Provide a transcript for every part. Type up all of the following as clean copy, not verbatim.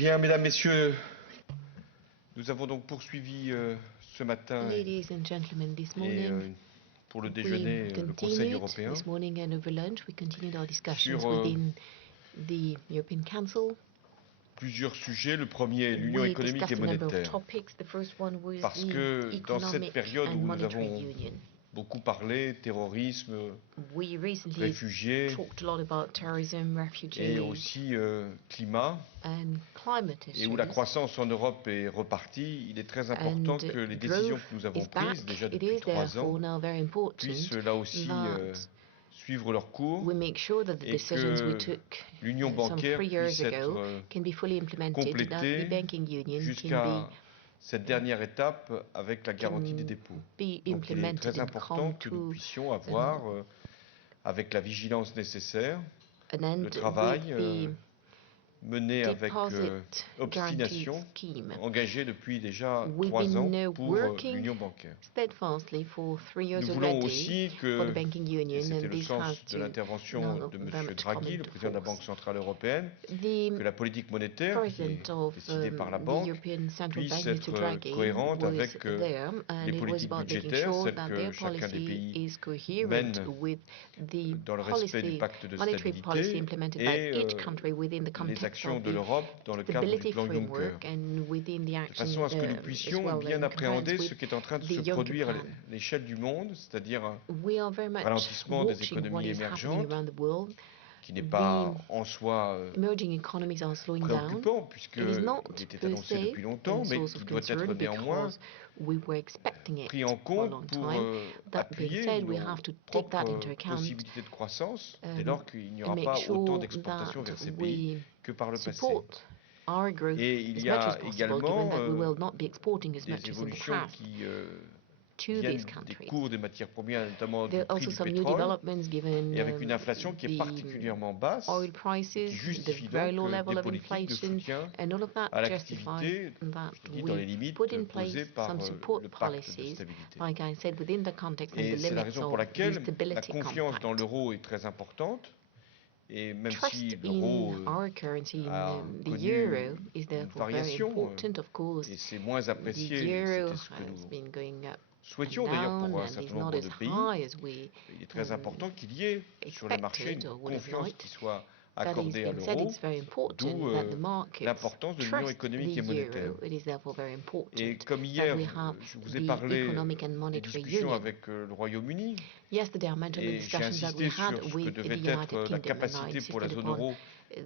Bien, mesdames, messieurs, nous avons donc poursuivi ce matin Ladies and gentlemen, this et morning pour le we déjeuner le Conseil continued, européen this morning and over lunch, we continued our discussions sur within the European Council. plusieurs sujets. Le premier est l'union We économique et discussed a number of monétaire. topics. The first one was Parce the que dans cette economic période and où nous monetary avons union. beaucoup parlé, terrorisme, We recently réfugiés talked a lot about terrorism, et refugees, aussi climat, and climate et où la issues. croissance en Europe est repartie, il est très important And que les décisions growth que nous avons is prises back. déjà It depuis is 3 ans therefore now very puissent important là aussi that suivre leur cours we make sure that the et decisions we que took l'union some bancaire 3 years puisse être ago can be fully implemented, that the complétée banking union jusqu'à cette dernière étape avec la garantie des dépôts. be Donc il est implemented très and important come que nous to puissions avoir, avec la vigilance nécessaire, an end le travail with the mené avec deposit guarantee obstination, scheme. engagé depuis déjà We've 3 ans been pour l'union working bancaire. steadfastly for 3 years Nous voulons already aussi for the que, banking et union, c'était and le this has sens de to l'intervention now de very M. much come Draghi, le into président de la Banque force. centrale européenne, The que la politique monétaire, qui est president of décidée par la the banque, European Central puisse Bank, Mr. être Draghi, cohérente was avec there, and les it was politiques about making budgétaires, sure celles that que their chacun des policy pays is coherent mène with the dans le respect du pacte de monetary policy stabilité implemented by et each country within the les context actions of de the l'Europe dans le cadre du stability plan Juncker, framework and within the de façon action à ce que nous as puissions well bien in concurrence appréhender ce with qui est en train de the se Juncker produire à plan. l'échelle du monde, c'est-à-dire un We are very much ralentissement des watching what économies is happening émergentes, around the world. qui n'est The pas en soi emerging economies are slowing down. préoccupant, It is not puisqu'il était per annoncé se depuis a longtemps, mais source qui of doit être concern néanmoins because we were expecting it pris en for a compte long pour time. That being appuyer said, we nos have to take that into propres account possibilités de croissance, dès lors qu'il n'y and aura make pas autant sure d'exportations that vers ces pays we que par le passé. support our growth Et il as y much as a possible, given également that we will not be exporting as des much as in the évolutions past qui to viennent these des countries. cours des matières premières, notamment There du are prix also du some new pétrole, developments given et avec une inflation qui est the particulièrement basse, oil et qui prices, the justifie very donc low des level of politiques de inflation, soutien and all of that à justifies l'activité, that je l'ai dit, dans les we limites put in posées place par some support le pacte de policies, stabilité. like I said, within the context and Et the c'est la limits raison pour of the laquelle la Stability confiance dans Compact. l'euro est très importante, et même si Trust l'euro in our currency, a in the connu euro, is une therefore very variation, important. Of course, et c'est moins the apprécié, et euro c'était ce que has nous been going up souhaitions and d'ailleurs down pour un and is certain not nombre as de pays. high as we Il est très important qu'il y ait sur le marché expected une or would have confiance liked. qui soit That is accordée à being said, l'euro, it's very important d'où that the markets l'importance de l'union trust the économique et monétaire. euro. It is therefore very Et important comme that hier, we have je vous ai the parlé economic and des monetary discussions union. avec le Royaume-Uni, Yesterday, I mentioned the et j'ai discussions that we insisté had sur ce que with the devait United être la Kingdom, and I capacité pour la insisted zone upon euro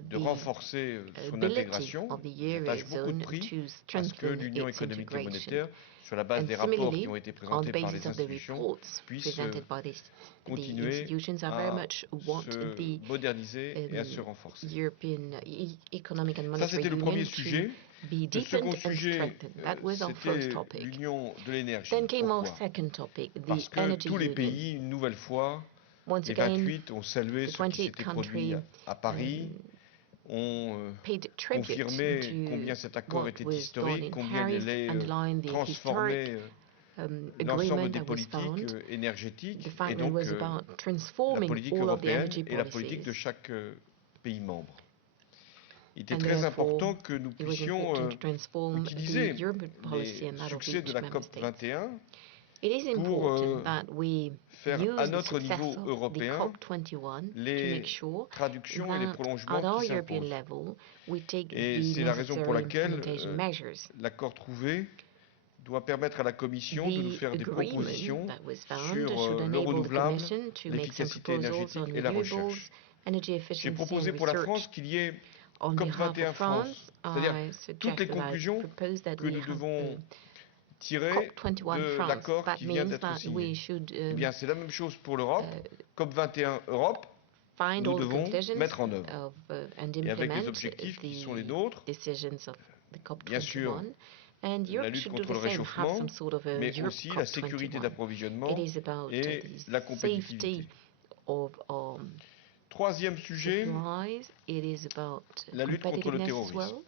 de the renforcer son ability intégration. of the J'attache beaucoup de eurozone prix to à ce que strengthen l'union its économique et integration. monétaire, sur la base And des rapports qui similarly, ont été on the présentés par basis les of the institutions, reports puisse presented by the continuer institutions, I very à much want se the moderniser et à se renforcer. European Economic and Ça, Monetary c'était le Union premier to sujet. be Le second deepened and sujet, strengthened. That was our first c'était topic. l'union de l'énergie. Then came our Pourquoi? second topic, the Parce que Energy tous les Union. pays, une nouvelle fois, Once les again, 28 ont salué the ce qui 28 s'était produit countries à Paris, ont paid tribute confirmé to combien cet accord what était was done historique, in combien il Paris, allait underlined the historic transformer l'ensemble agreement des that was politiques found. énergétiques The fact et that it donc was about la transforming politique all of the européenne energy et la politique de policies. chaque pays membre. Il était And très therefore, important que nous it was puissions important to transform the utiliser European policy les and that of succès de each la member COP state. 21 It is pour important that we faire à use the notre success niveau of the européen COP21 to les make sure traductions et les that prolongements at our qui European s'imposent. level we take Et the c'est la raison pour necessary laquelle implementation measures. l'accord trouvé doit permettre à la Commission de nous The faire des agreement propositions that was found sur should le enable the renouvelable, Commission to make some l'efficacité proposals on énergétique et la recherche. renewables, energy J'ai efficiency proposé and pour la France research. qu'il y ait On behalf COP21 of France, France, c'est-à-dire I toutes les suggest that I conclusions propose that que we nous have devons tirer COP21 de France. l'accord That qui vient means d'être that signé. we should Eh bien, c'est la même chose pour l'Europe. COP21 Europe, find nous all the devons conditions mettre en œuvre. And et avec les implement objectifs qui sont les the nôtres, decisions of the bien sûr, COP21. And la Europe lutte should do contre the le same, have réchauffement, some sort of a mais Europe aussi la sécurité COP21. It d'approvisionnement is about et the la compétitivité. safety of Troisième sujet, supplies. It is about la lutte contre le competitiveness as terrorisme. well.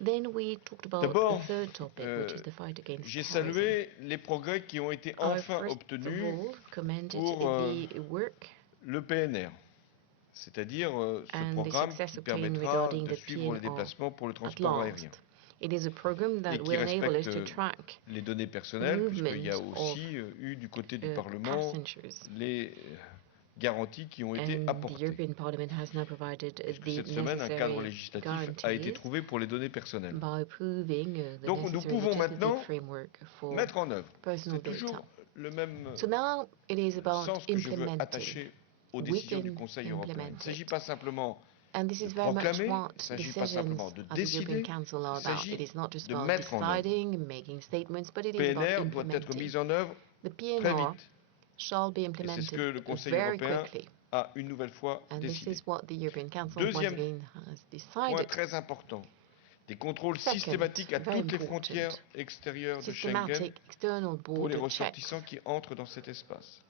Then we talked about D'abord, the third topic, which is the fight against j'ai terrorism. salué les progrès qui ont été I enfin first of obtenus all commended pour the work le PNR. c'est-à-dire ce and the programme success qui obtained permettra regarding de the suivre les PNR déplacements pour le at transport aérien last. It is a program et that qui will enable us to respecte track les données the personnelles, puisqu'il y a movement of aussi eu du côté du Parlement passengers. les garanties qui ont été And the apportées. European Parliament has now provided Puisque the cette semaine, un cadre necessary législatif a été guarantees trouvé pour les données personnelles. by approving the Donc nous necessary pouvons legislative maintenant framework for mettre en œuvre. personal C'est data. toujours le même So now it is about sens que je veux implementing. attacher aux We décisions du can Conseil européen. Il ne implement s'agit it. pas simplement And this de is very much proclamer, what il ne s'agit pas decisions simplement de at the European décider, Council are il about. It s'agit is not just de about mettre en œuvre. deciding, making statements, but it Le is about PNR doit être implementing. mis en œuvre The très PNR vite. shall be Et c'est ce que le implemented Conseil very européen quickly. a une nouvelle fois And this décidé. is what the European Council once Deuxième again has point decided. très important, des controles Second, systématiques à very toutes les important, frontières extérieures de Schengen systematic external pour les border checks ressortissants qui entrent dans cet espace.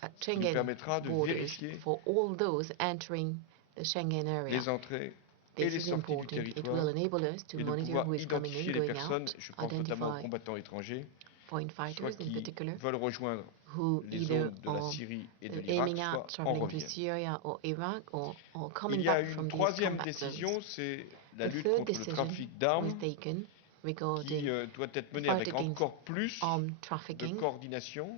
at Ce qui nous Schengen permettra de borders vérifier for all those entering the Schengen area. les entrées et This les is sorties du important. It territoire will enable us to et de monitor pouvoir who is coming in, identifier les going personnes, out, je pense notamment aux identify combattants étrangers, foreign soit fighters in qui particular, veulent rejoindre who les either zones de la are Syrie et de l'Irak, aiming soit at en traveling to reviennent. Syria or Iraq or Il coming y a back une from these troisième combat décision, zones. c'est la The lutte third contre le decision trafic was d'armes taken qui regarding doit être the menée fight avec against encore plus armed de trafficking. coordination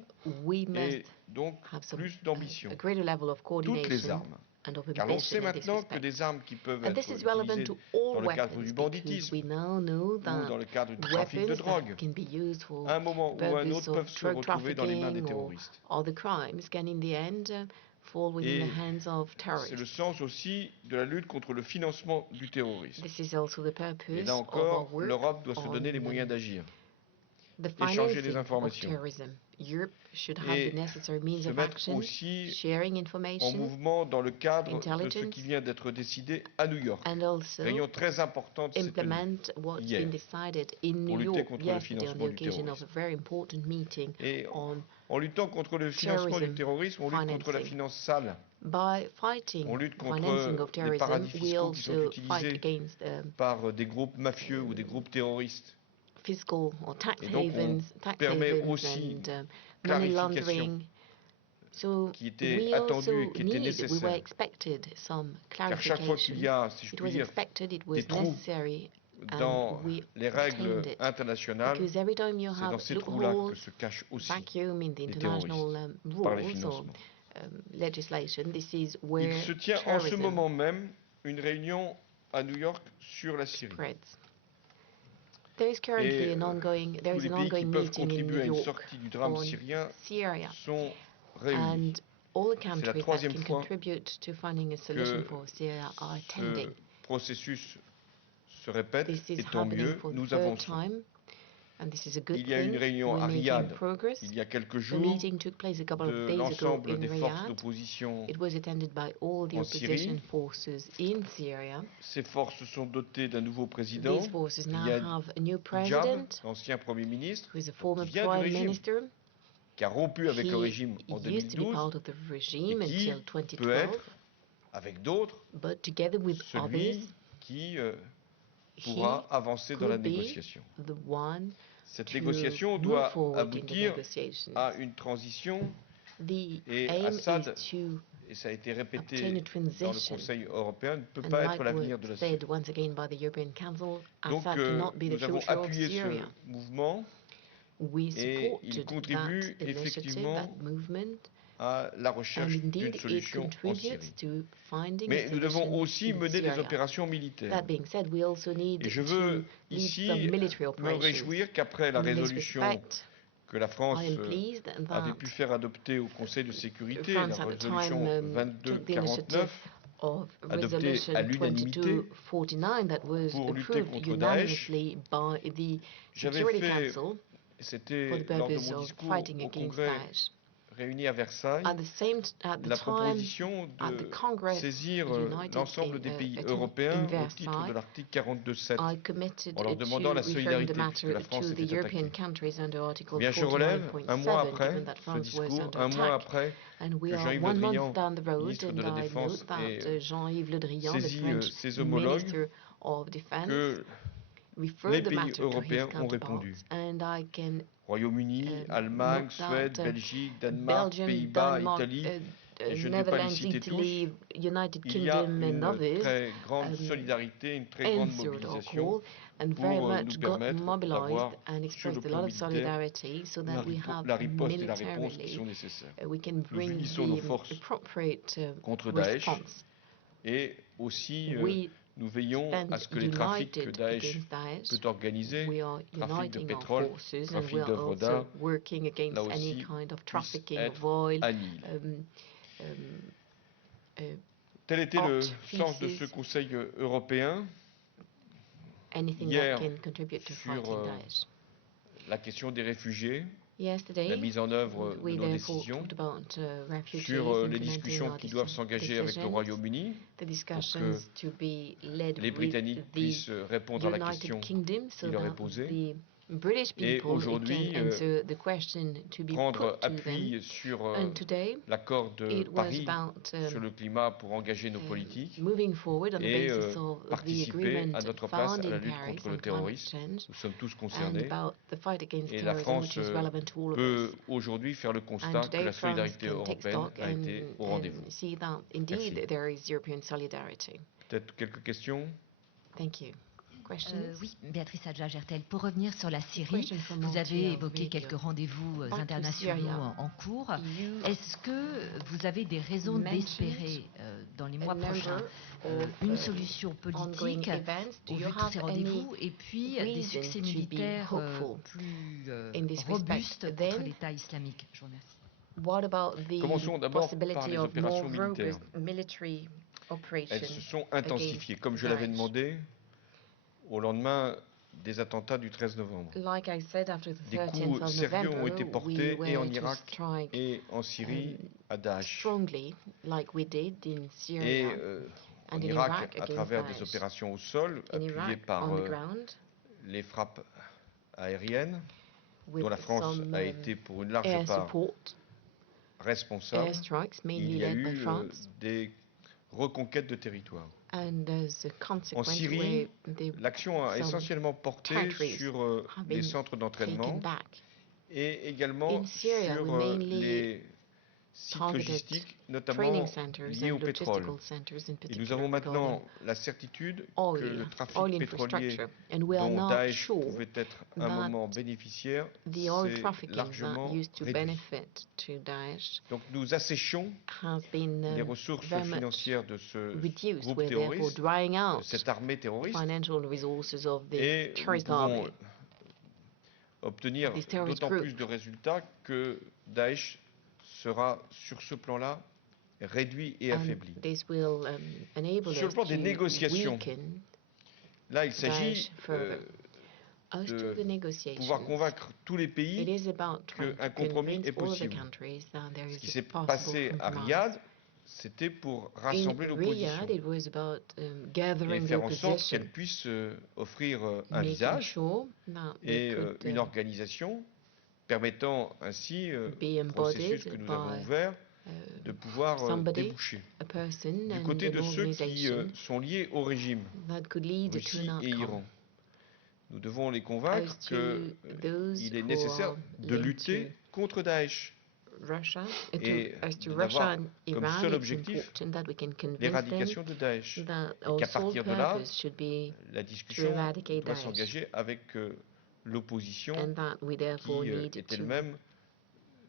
We et must donc have some plus d'ambition. a greater level of Toutes les coordination armes. and of Car l'on sait ambition in this maintenant que respect. des armes qui peuvent And this être is relevant utilisées to all dans le cadre weapons du because banditisme we now know ou that dans le cadre du trafic de weapons that drogue, can be used for à un moment the ou à un purpose autre of peuvent se drug retrouver dans les mains des trafficking or terroristes. other crimes can in the end fall within Et the hands of c'est le terrorists. sens aussi de la lutte contre le financement du terrorisme. This is also the Et purpose là of our encore, work l'Europe doit se donner les on moyens d'agir, the échanger les financing of informations terrorism. Europe should have et the necessary means se of mettre action, aussi sharing en information, mouvement dans le cadre de ce intelligence, qui vient d'être décidé à New York. and also Réunion très importante s'est tenue implement what's hier been decided in New pour lutter York contre le yesterday on the financement du occasion of a terrorisme. very important meeting Et on en luttant contre le financement du terrorisme, on lutte contre la financing. finance sale. By fighting On lutte the financing contre of les terrorism, paradis we fiscaux qui sont also fight utilisés against par des groupes mafieux ou des groupes terroristes. fiscal or tax Et donc, on tax permet havens aussi and money clarification laundering. So qui était we attendue also et qui était we were nécessaire. expected some Car chaque fois qu'il clarification. y a, si je It puis was dire, expected, it des was trous necessary, dans and we les règles obtained it. internationales, Because every time you c'est have dans ces trous-là que loopholes, se cachent aussi vacuum in the les international terroristes par les rules or financements. legislation, this is Il where se tient en ce terrorism moment même une réunion à New York sur la Syrie. spreads. There is currently Et an ongoing, there tous is les an pays qui ongoing peuvent meeting in contribuer New à une York sortie du drame on syrien Syria, sont réunis. and all the C'est la countries that troisième can fois contribute to finding a solution que for Syria are ce attending. processus se répète This is et tant happening mieux, for the nous third avançons. time, and this is a good Il y a une thing. réunion We're à making Riyad progress. il y a quelques The jours meeting took place a couple of de days ago l'ensemble in des forces Riyadh. d'opposition It was attended by all the en opposition Syrie. forces in Syria. Ces forces sont dotées d'un nouveau président, These forces now Riyad have a new Hijab, president, l'ancien Premier ministre, who is a qui former vient du prime régime, minister. qui a rompu avec le He régime en used to be 2012, part of the regime et qui until peut 2012, être, avec d'autres, but together with others, celui qui he pourra avancer dans la could be négociation. the one Cette to négociation move doit forward in the aboutir negotiations. à une transition, The et aim Assad, is to et ça a été obtain répété a dans le transition, Conseil européen, ne peut and pas like être l'avenir de was la Syrie. said once again by the European Council, Donc Assad cannot be the nous avons future of appuyé ce Syria. mouvement We et il supported contribue that initiative, effectivement that movement, à la and recherche d'une indeed it solution en contributes Syrie. to finding a Mais nous devons solution aussi in mener des Syria. opérations militaires. That being said, we also need Et je to veux lead ici some military me operations. réjouir qu'après la And in this résolution respect, que la France I am pleased avait that pu faire adopter au Conseil de sécurité, France la at the résolution time took the initiative 2249, of adoptée resolution à l'unanimité 2249 that was pour lutter approved contre Daesh. unanimously by the J'avais Security fait, Council et for c'était the lors de purpose mon of discours fighting au against Congrès Daesh. réuni à Versailles, At the la time, proposition at the de Congress saisir united l'ensemble in, des pays in européens au Versailles, titre de l'article 42.7, I committed en leur demandant la to referring the solidarité, puisque matter la France to the s'était European attaquée. countries under Article Eh bien, je relève, un mois 49.7, après given that ce France was discours, under un mois attack. après And we que are Jean-Yves Le 1 month Drian, down the road, ministre de and la I Défense, note that ait Jean-Yves Le Drian, the saisi French ses homologues, Minister of Defense, que referred les the pays matter to his européens ont counterparts. répondu. And I can Royaume-Uni, Allemagne, note that Suède, Belgique, Danemark, Belgium, Pays-Bas, Denmark, Italie, et je ne vais pas les Netherlands, citer tous, Italy, United il y a Kingdom, and une others très grande um, solidarité, une très grande answered our mobilisation call and very pour nous much got permettre mobilized d'avoir, and sur le expressed a plan lot of militaire, solidarity so that we have la riposte et la réponse qui militarily sont nécessaires. we can Nous bring unissons nos the forces appropriate contre Daesh response. et aussi We nous veillons à stand ce que les trafics que united Daesh against Daesh. peut organiser, We are trafic de uniting our pétrole, forces and we trafic are d'œuvres d'art, also working là against any aussi kind of puissent trafficking of être oil, annihilés. um, uh, Tel était art le sens de ce pieces, Conseil européen. anything that Hier, can contribute to sur fighting Daesh. la question des réfugiés, la Yesterday, mise en œuvre de we nos therefore décisions, talked about refugees, sur les implementing discussions our qui doivent s'engager avec le decisions, Royaume-Uni the pour que discussions to be led les with Britanniques the puissent répondre à la United question Kingdom qui so leur est that posée the British et people aujourd'hui can answer the question to be prendre put to them. appui sur And today, l'accord de it was Paris about sur le climat pour engager nos politiques moving forward on the et basis of the participer agreement à notre place found à la in lutte Paris contre on le climate terrorisme. change Nous sommes tous and concernés about the fight against et la terrorism, France which is relevant to all of peut us. aujourd'hui faire le And constat que today, la France solidarité can take européenne stock a été au rendez-vous. and see that indeed Merci. there is European solidarity. Peut-être quelques questions? Thank you. Questions? Oui, Béatrice Adja-Gertel. Pour revenir sur la Syrie, question from vous avez Montiel évoqué Radio. quelques rendez-vous Back to internationaux Syria. en cours. You Est-ce que vous avez des raisons mentioned d'espérer dans les a mois prochains number of une solution ongoing politique events. Do au you vu de tous have ces any rendez-vous et puis des reason succès to be militaires hopeful plus in this respect? robustes contre Then, l'État islamique? Je vous remercie. what about the Commençons d'abord par possibility les of more opérations militaires. robust military Elles operations se sont intensifiées, against comme je l'avais Daesh? demandé au lendemain des attentats du 13 novembre. Like I said, after the Des 13th coups of sérieux ont été November, we portés et en were to Irak strike et en Syrie à Daesh. strongly, like we did in Et Syria en and in Irak, Iraq à against travers des Daesh. opérations au sol, In appuyées Iraq, par on the ground, les frappes aériennes, with dont la France some a été pour une large air part support, responsable, airstrikes, il mainly y a led by eu France. des reconquêtes de territoire. And as a En consequence, Syrie, where l'action a some essentiellement porté territories sur have les been centres taken d'entraînement back. et également In Syria, we sur mainly les sites targeted logistiques, training notamment centers liés au and pétrole. logistical centers, in Et nous avons particular regarding maintenant la certitude que oil, le trafic oil pétrolier infrastructure. And we are dont not Daesh sure pouvait être un that moment bénéficiaire the oil s'est trafficking that largement used to réduit. benefit to Daesh Donc nous asséchons has been les ressources very much financières de ce reduced. groupe We're therefore terroriste, drying de out cette armée terroriste, financial resources of the et nous terrorist pouvons army, obtenir this terrorist d'autant group. plus de résultats que Daesh sera sur ce plan-là réduit et And affaibli. this will enable Sur le us plan des to négociations, weaken là il s'agit Daesh further. As to de the negotiations, pouvoir convaincre tous les it pays is about trying qu'un to compromis convince est all of the possible. countries that there Ce qui is a s'est possible passé à compromise. Riyad, c'était pour In rassembler l'opposition Riyadh, it was about et gathering the faire en sorte opposition, qu'elle puisse offrir un making visage sure that they et could une organisation permettant ainsi be au processus que embodied nous avons by ouvert de pouvoir somebody, déboucher. a person, Du and côté de an ceux qui organization sont liés au régime, that could lead to Russie an et outcome. Iran, nous devons les convaincre As to those qu'il est who nécessaire are de linked lutter contre Daesh Russia, et as to de Russia n'avoir and comme Iran, seul it's objectif important that we can convince them l'éradication de Daesh. that Et our qu'à sole partir de là, purpose should be la to discussion eradicate doit Daesh, s'engager avec l'opposition and that we therefore qui need est to elle-même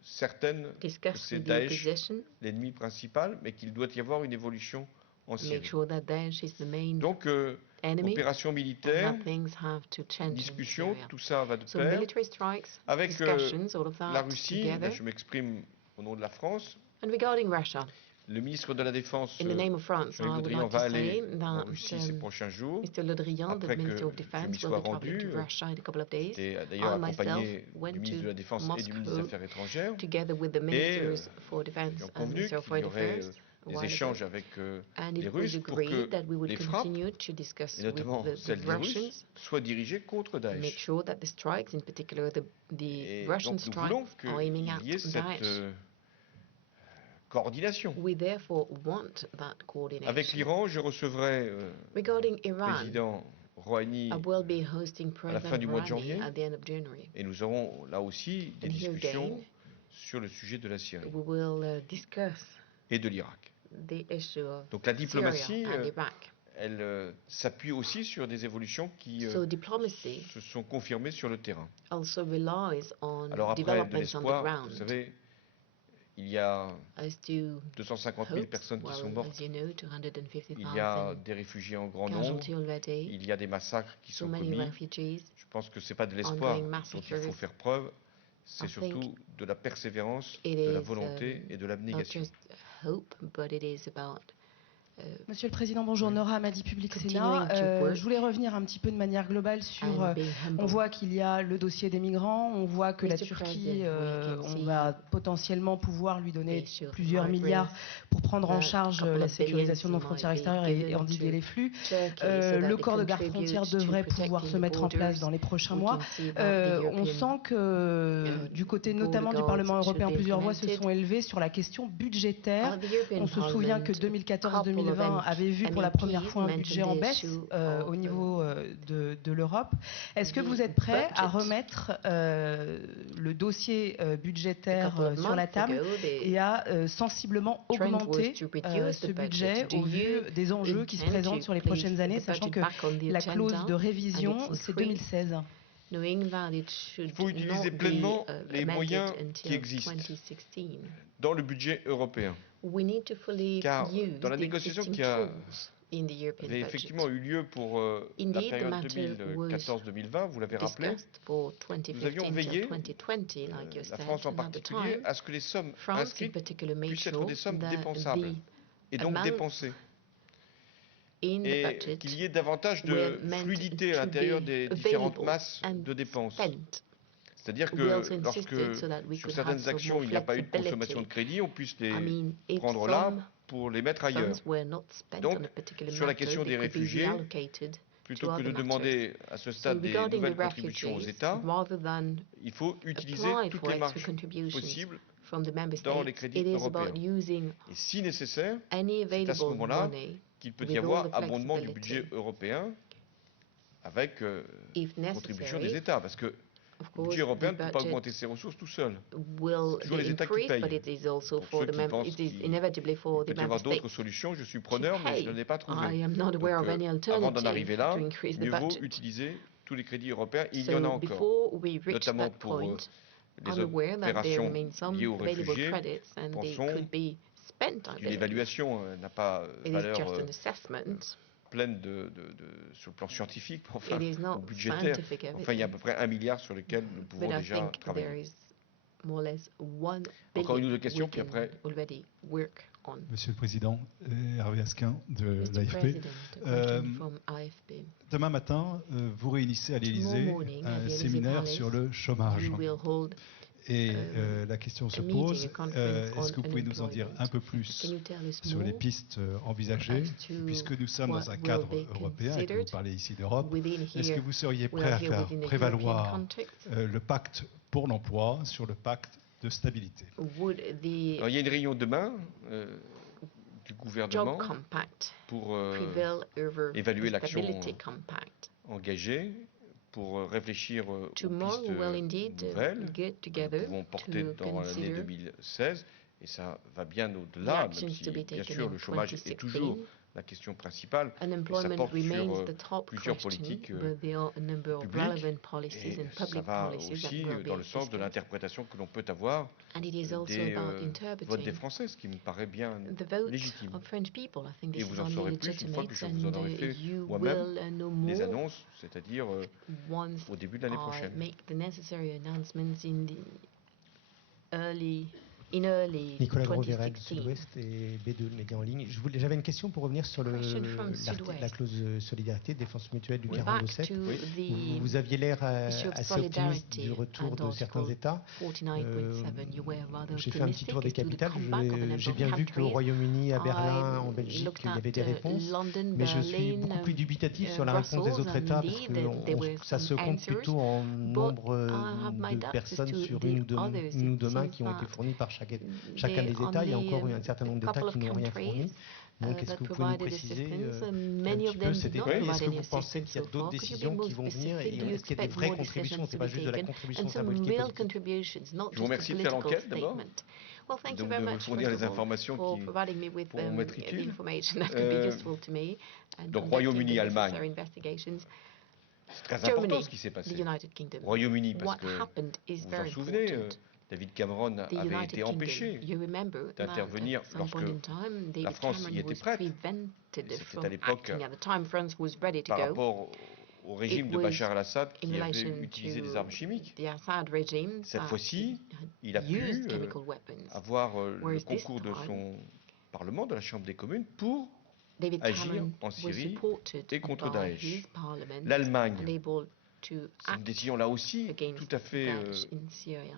certaine que discuss c'est with the Daesh opposition, l'ennemi principal, mais qu'il doit y avoir une évolution en make Syrie. sure that Daesh is the main Donc, enemy, opération and militaire, that things have to change in discussion, Syria. tout ça va de So pair. military strikes, Avec discussions, all of la that Russie, là together. je m'exprime au nom de la France, And regarding Russia, le ministre de la Défense, in the name of France, Jean-Yves I Le would Drian, like to va say aller en that Russie ces prochains jours, Mr. Le Drian, the après Minister que of je Defense, m'y will sois be traveling to rendu. Russia in a couple of days. J'étais d'ailleurs I myself accompagné went du ministre de la to Défense et du ministre des Moscow Affaires étrangères. together with the Et Ministers for nous Defense avions and convenu Minister of qu'il y Foreign aurait Affairs a des while ago. échanges avec And les it was Russes pour que agreed that we would les frappes, continue to discuss et with notamment the celles des Russes, Russians, soient dirigées contre make Daesh. sure that the strikes, in particular the Et Russian donc nous voulons strikes, are aiming at qu'il y ait cette Daesh. coordination. We therefore want that Avec coordination. l'Iran, je recevrai Regarding le Iran, président Rouhani I will be hosting à la fin President du mois de Rouhani janvier at the end of January. et nous aurons là aussi des And here discussions again, sur le sujet de la Syrie. we will discuss et de l'Irak. the issue of Donc la diplomatie, Syria and Iraq. elle s'appuie aussi sur des évolutions qui So diplomacy se sont confirmées sur le terrain. also relies on Alors après, de developments on the l'espoir, vous ground. savez, il y a As to 250 000 hope, personnes qui sont well, mortes. as you know, Il y a 250,000 des réfugiés en grand nombre. casualties already, Il y a des massacres qui so sont many commis. refugees. Je pense que ce n'est pas de l'espoir Ongoing dont il faut massacres. faire preuve, c'est I surtout think de la persévérance, it de la is, volonté et de not l'abnégation. just hope, but it is about Monsieur le Président, bonjour. Oui. Nora Hamadi, Public Continuing Sénat. to work Je voulais revenir un petit peu de manière globale sur. and being humble. On voit qu'il y a le dossier des migrants, on voit que la Mr. Turquie, President, we can on see va potentiellement pouvoir lui donner the issue of plusieurs migrants, milliards pour prendre en that charge couple la of sécurisation de nos billions frontières might be extérieures et given endiguer to les flux. Turkey so that Le they corps de garde contribute frontière to devrait pouvoir protecting se the mettre en place borders. dans les prochains We mois. can see that the On European, sent que du côté border notamment du guards Parlement should européen, be plusieurs voix se implemented. sont élevées sur la question budgétaire. The European On se souvient que Parliament, 2014-2020 avait vu pour la première fois un budget en baisse au of, niveau de l'Europe. Est-ce que the vous êtes prêt à budget. remettre le dossier A budgétaire couple of sur la months table ago, et à sensiblement trend was augmenter to reduce ce the budget budget? Do au vu you des enjeux qui se intend présentent to sur les place prochaines années, the sachant budget que back on the la clause agenda de révision, and its c'est increase? 2016. Knowing that it should Il faut utiliser not be, pleinement les amended moyens until qui existent 2016. dans le budget européen. We need to fully Car use dans la the négociation existing qui a tools in the European avait budget. effectivement eu lieu pour la Indeed, the période matter was 2014-2020, vous l'avez rappelé, Discussed for nous avions 2015 veillé, till 2020, like you la said, France en and at the particulier, time, à ce que les sommes France in inscrites particular made puissent être sure des sommes that dépensables et donc amount dépensées. in the Et budget qu'il y ait davantage were de meant fluidité to à l'intérieur be des différentes available masses and de dépenses. spent. C'est-à-dire We que also lorsque insisted so that we sur could have certaines some actions more il n'y a pas eu de flexibility. consommation de crédit, on puisse les I mean, if prendre là some pour les mettre ailleurs. funds were not spent Donc, on a particular sur la matter, question they des could be réfugiés, reallocated Plutôt to que de other demander à ce So stade des regarding nouvelles the contributions aux refugees, États, rather than il faut utiliser apply toutes for les extra marges contributions possibles from the member dans les states, crédits it is européens. about using Et si nécessaire, any c'est à ce available moment-là money qu'il peut y with all avoir the abondement du flexibility. budget européen avec If contribution des necessary. États. Parce que Of le course, budget européen the ne peut pas budget augmenter ses ressources tout seul. will C'est toujours be les États qui increased, but payent. it is also Pour for ceux the qui member. pensent It is qu'il inevitably for Il peut the y avoir member d'autres states. solutions, je suis to preneur, mais je pay. ne l'ai pas trouvé. I am not aware of Donc, any avant d'en alternative arriver là, to increase the mieux vaut budget. utiliser tous les crédits européens. Il y en a So encore, before we reach notamment that pour point, les I'm aware that there opérations remain some liées aux available réfugiés. credits and they Pensons could be spent, I Une believe. évaluation n'a pas It is valeur just an assessment. pleine sur le plan scientifique, enfin, It is not ou budgétaire. scientific Enfin, il y a à evidence. peu près 1 milliard sur lequel nous pouvons But I déjà think there travailler. is more or less 1 Encore une ou billion deux questions, we puis can après- already work on. Monsieur le Président, Hervé Asquin de Mr. l'AFP. President, a Euh, question from AFP. Demain matin, vous réunissez à l'Élysée morning, at un the Elysee séminaire Palace, sur le chômage. You will hold Et la question se a meeting, pose, a conference est-ce que vous on pouvez nous en dire unemployment. un peu plus Can you tell us sur les more pistes envisagées, as to puisque nous sommes dans what un will cadre be européen et que vous considered parlez ici d'Europe? within Est-ce que here? vous seriez We prêt are à here faire within a prévaloir European context. le pacte pour l'emploi sur le pacte de stabilité? Would the Alors, il y a une réunion demain du job gouvernement compact pour prevail over évaluer the l'action stability compact? engagée, pour réfléchir aux Tomorrow pistes we will indeed nouvelles get que together nous pouvons porter to dans l'année consider 2016. Et ça va bien the au-delà, même actions si, to be bien taken sûr, in le chômage est 2016. toujours la question principale. Unemployment porte sur, remains the top plusieurs question, politiques, but there are a number of publiques, relevant policies Et and ça public va policies that aussi will dans be le sens de discussed. l'interprétation que l'on peut avoir And it is also des about votes des interpreting Français, ce qui me paraît bien the vote légitime. of French people. I think Et this vous is en only saurez plus une fois legitimate, que je vous en and aurai fait you moi-même will know les more annonces, c'est-à-dire once au début de l'année I prochaine. make the necessary announcements in early Nicolas Gros-Vérel du 2016. Sud-Ouest et B2 le Média en ligne. J'avais une question pour revenir sur Question from Sud-Ouest. la clause de solidarité, défense mutuelle du Oui. Back 42.7. to Oui. Vous the aviez l'air issue of assez optimiste solidarity du retour and de certains Article États. 49.7. You were rather J'ai fait un petit optimistic tour des as to the capitales. comeback of a number J'ai of bien vu qu'au countries. Royaume-Uni, à Berlin, en I Belgique, looked il y avait at, des réponses. London, Mais je suis Berlin, beaucoup plus dubitatif sur la réponse des Brussels, autres États and parce indeed que there were ça se some compte answers, plutôt en nombre I have my de doubts as personnes to sur the une others. ou It deux mains seems qui ont été that fournies par chacun there des are États. Il y a only, encore eu un certain nombre d'États couple qui of n'ont rien countries, fourni. Donc, est-ce that que vous pouvez nous provided préciser assistance, and un many of petit them peu did cet not état? provide Est-ce que any vous pensez qu'il y a assistance so d'autres far? Could you be décisions more qui vont venir specific? et Do you est-ce qu'il y a des expect vraies more contributions? decisions C'est to pas be juste de la taken contribution and some symbolique et real politique. contributions, not Je vous just a remercie de faire political l'enquête d'abord. statement? Well, thank you donc very de me much fournir first les of all, informations for qui providing me with pourront m'être the utiles. information that could be useful to me and donc, conducting Royaume-Uni, the Allemagne. necessary investigations. C'est très Germany, important ce qui s'est passé. the United Kingdom. Royaume-Uni, parce What que happened is vous vous en very souvenez, important. David Cameron The avait United été empêché Kingdom, you remember that d'intervenir at some lorsque point in time, David France y Cameron était was prête. prevented C'était from à l'époque acting. At the time, France was ready to par go. rapport au régime It de was Bachar al-Assad in qui avait relation utilisé des to armes chimiques. the Assad regime Cette that fois-ci, il a pu used chemical weapons. avoir le Whereas this concours de time, son Parlement, de la Chambre des communes, pour David agir Cameron en was Syrie supported et contre by Daesh. his parliament and L'Allemagne, able to c'est une act décision là aussi against tout à fait Daesh in Syria.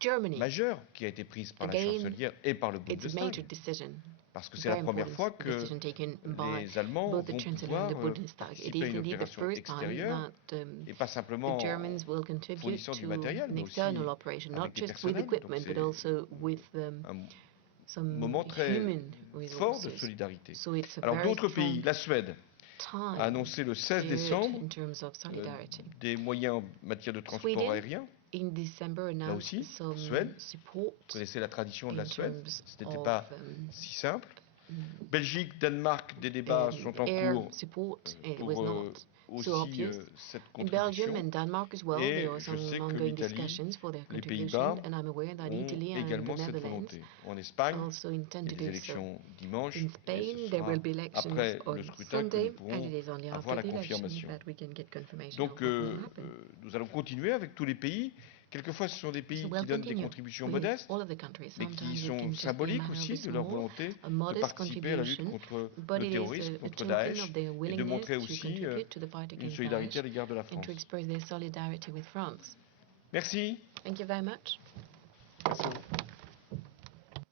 Germany, majeure qui a été prise par la Again, chancelière et par le it's a major Bundestag. decision. Parce que c'est la Very première fois important que decision taken by les Allemands both the vont Chancellor and pouvoir the Bundestag. It participer à is une indeed the opération first time extérieure that et pas simplement the en Germans will contribute fournissant du to matériel, an mais aussi external operation, not avec des just with personnels. Donc equipment, but c'est also with un some moment très human fort de resources. solidarité. So it's a Alors very d'autres pays, strong la Suède, a time annoncé le 16 period décembre in terms of solidarity. des moyens en matière de transport Sweden aérien. in December Là announced aussi, some Suède, support vous connaissez la tradition de la in Suède, terms ce n'était of pas si simple. Belgique, Danemark, des débats sont en air cours support. It pour was not so aussi obvious. cette In Belgium contribution. and Denmark as well, Et there are je some sais que ongoing l'Italie, discussions for their les contribution, Pays-Bas and I'm aware that ont Italy and the également cette Netherlands volonté. En Espagne, also intend il y to a des do so. élections dimanche In et Spain, ce there sera will be elections après on le scrutin que Sunday, nous pourrons and it is only avoir after la the election confirmation. that we can get confirmation Donc of what will happen. nous allons continuer avec tous les pays. Quelquefois, ce sont des pays So qui we'll donnent des continue contributions with modestes, all of the countries. mais qui Sometimes it sont can just be a symboliques matter of aussi a de leur small, volonté a de modest participer à la lutte contribution, contre but le it is terrorisme, a contre token Daesh, of their et de willingness montrer to aussi contribute to the fight une against solidarité à Daesh l'égard de la and to France. express their solidarity with France. Merci. Thank you very much. Merci à vous.